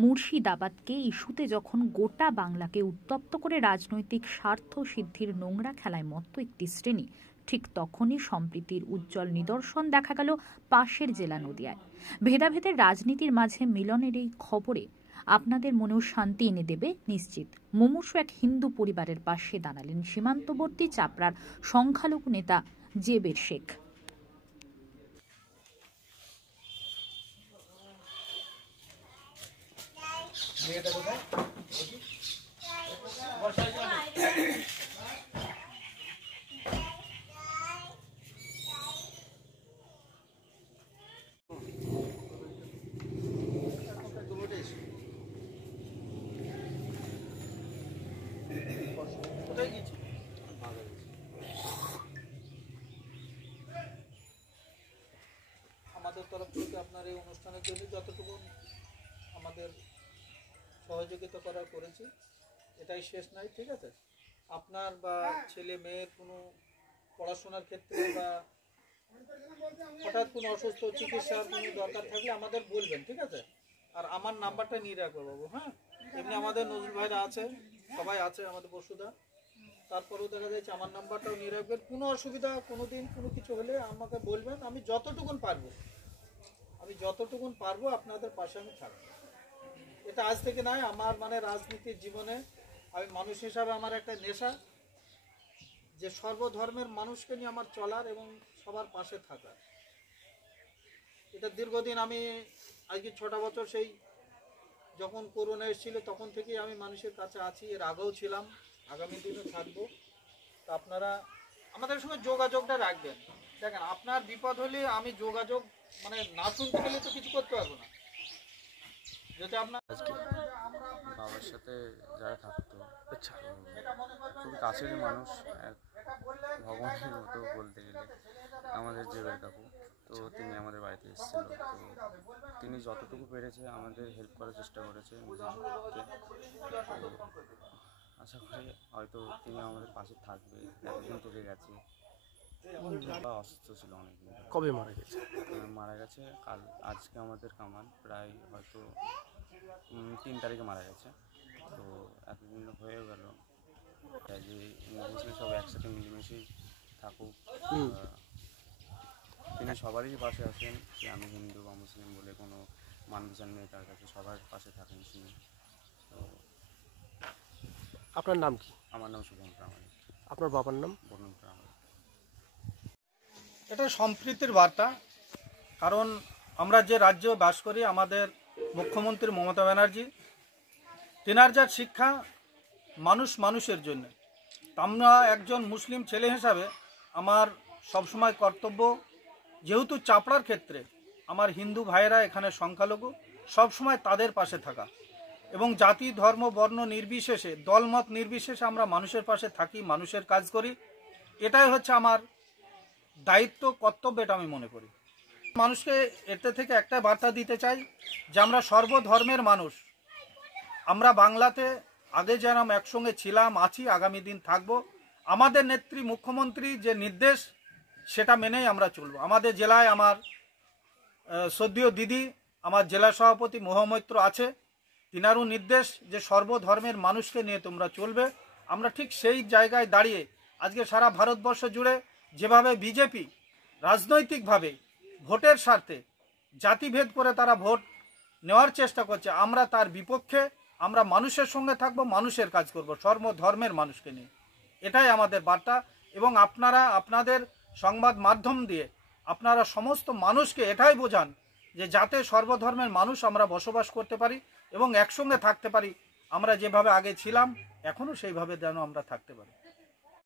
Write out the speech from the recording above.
মুর্শিদাবাদকে ইস্যুতে যখন গোটা বাংলাকে উত্তপ্ত করে রাজনৈতিক স্বার্থ সিদ্ধির নোংরা খেলায় মত্ত একটি শ্রেণী, ঠিক তখনই সম্প্রীতির উজ্জ্বল নিদর্শন দেখা গেল পাশের জেলা নদিয়ায়। ভেদাভেদের রাজনীতির মাঝে মিলনের এই খবরে আপনাদের মনেও শান্তি এনে দেবে নিশ্চিত। মুমূর্ষু এক হিন্দু পরিবারের পাশে দাঁড়ালেন সীমান্তবর্তী চাপড়ার সংখ্যালঘু নেতা জেবের শেখ। আমাদের তরফ থেকে আপনার এই অনুষ্ঠানের জন্য যতটুকু আমাদের সহযোগিতা করেছি, এটাই শেষ নাই। ঠিক আছে, আপনার বা ছেলে মেয়ের কোনো পড়াশোনার ক্ষেত্রে বা হঠাৎ কোনো অসুস্থ চিকিৎসার কোনো দরকার থাকলে আমাদের বলবেন। ঠিক আছে, আর আমার নাম্বারটা নিয়ে রাখবো বাবু। হ্যাঁ, এমনি আমাদের নজরুল ভাইরা আছে, সবাই আছে, আমাদের বসুদা। তারপরেও দেখা যাচ্ছে আমার নাম্বারটাও নিয়ে রাখবেন। কোনো অসুবিধা কোনো দিন কোনো কিছু হলে আমাকে বলবেন। আমি যতটুকুন পারবো আপনাদের পাশে আমি থাকবো। এটা আজ থেকে নয়, আমার মানে রাজনীতির জীবনে আমি মানুষ হিসাবে আমার একটা নেশা, যে সর্বধর্মের মানুষকে নিয়ে আমার চলার এবং সবার পাশে থাকার। এটা দীর্ঘদিন আমি আজকে 6টা বছর, সেই যখন করোনা এসেছিল তখন থেকেই আমি মানুষের কাছে আছি। এর আগেও ছিলাম, আগামী দিনে থাকবো। তো আপনারা আমাদের সঙ্গে যোগাযোগটা রাখবেন। দেখেন, আপনার বিপদ হলে আমি যোগাযোগ মানে না শুনতে গেলে তো কিছু করতে পারবো না। যদি আপনার বাবার সাথে যারা থাকতো, আচ্ছা, খুব কাছেরই মানুষ, এক ভগবানের মতো বলতে গেলে আমাদের জেবের কাকু। তো তিনি আমাদের বাড়িতে এসেছিল। তো তিনি যতটুকু পেরেছে আমাদের হেল্প করার চেষ্টা করেছে নিজেকে। আশা করি হয়তো তিনি আমাদের পাশে থাকবে। এতদিন থেকে গেছে, বাবা অসুস্থ ছিল অনেকদিন। কবে মারা গেছে? মারা গেছে কাল, আজকে আমাদের কামান প্রায় হয়তো 3 তারিখে মারা গেছে। তো এতদিন হয়ে গেল যে মুসলিম সব একসাথে মিলেমিশেই থাকুক। তিনি সবারই পাশে আছেন, যে আমি হিন্দু বা মুসলিম বলে কোনো মান-বিচার নেই তার কাছে, সবার পাশে থাকেন তিনি। তো আপনার নাম কি? আমার নাম শুভম প্রামাণিক। আপনার বাবার নাম? বরুণ প্রামাণিক। এটা সম্প্রীতির বার্তা। কারণ আমরা যে রাজ্যে বাস করি, আমাদের মুখ্যমন্ত্রী মমতা ব্যানার্জি, তেনার যা শিক্ষা মানুষ মানুষের জন্য। আমরা একজন মুসলিম ছেলে হিসাবে আমার সবসময় কর্তব্য, যেহেতু চাপড়ার ক্ষেত্রে আমার হিন্দু ভাইয়েরা এখানে সংখ্যালঘু, সবসময় তাদের পাশে থাকা এবং জাতি ধর্ম বর্ণ নির্বিশেষে, দলমত নির্বিশেষে আমরা মানুষের পাশে থাকি, মানুষের কাজ করি। এটাই হচ্ছে আমার দায়িত্ব, কর্তব্য, এটা আমি মনে করি। মানুষকে এতে থেকে একটা বার্তা দিতে চাই যে আমরা সর্বধর্মের মানুষ। আমরা বাংলাতে আগে যেরকম একসঙ্গে ছিলাম, আছি, আগামী দিন থাকব। আমাদের নেত্রী মুখ্যমন্ত্রী যে নির্দেশ, সেটা মেনেই আমরা চলব। আমাদের জেলায় আমার শ্রদ্ধেয় দিদি, আমার জেলা সভাপতি মহামৈত্র আছে, তিনারও নির্দেশ যে সর্বধর্মের মানুষকে নিয়ে তোমরা চলবে। আমরা ঠিক সেই জায়গায় দাঁড়িয়ে আজকে সারা ভারতবর্ষ জুড়ে যেভাবে বিজেপি রাজনৈতিকভাবে ভোটের স্বার্থে জাতিভেদ করে তারা ভোট নেওয়ার চেষ্টা করছে, আমরা তার বিপক্ষে। আমরা মানুষের সঙ্গে থাকব, মানুষের কাজ করব, সর্বধর্মের মানুষকে নিয়ে। এটাই আমাদের বার্তা। এবং আপনারা আপনাদের সংবাদ মাধ্যম দিয়ে আপনারা সমস্ত মানুষকে এটাই বোঝান যে যাতে সর্বধর্মের মানুষ আমরা বসবাস করতে পারি এবং একসঙ্গে থাকতে পারি। আমরা যেভাবে আগে ছিলাম এখনও সেইভাবে যেন আমরা থাকতে পারি।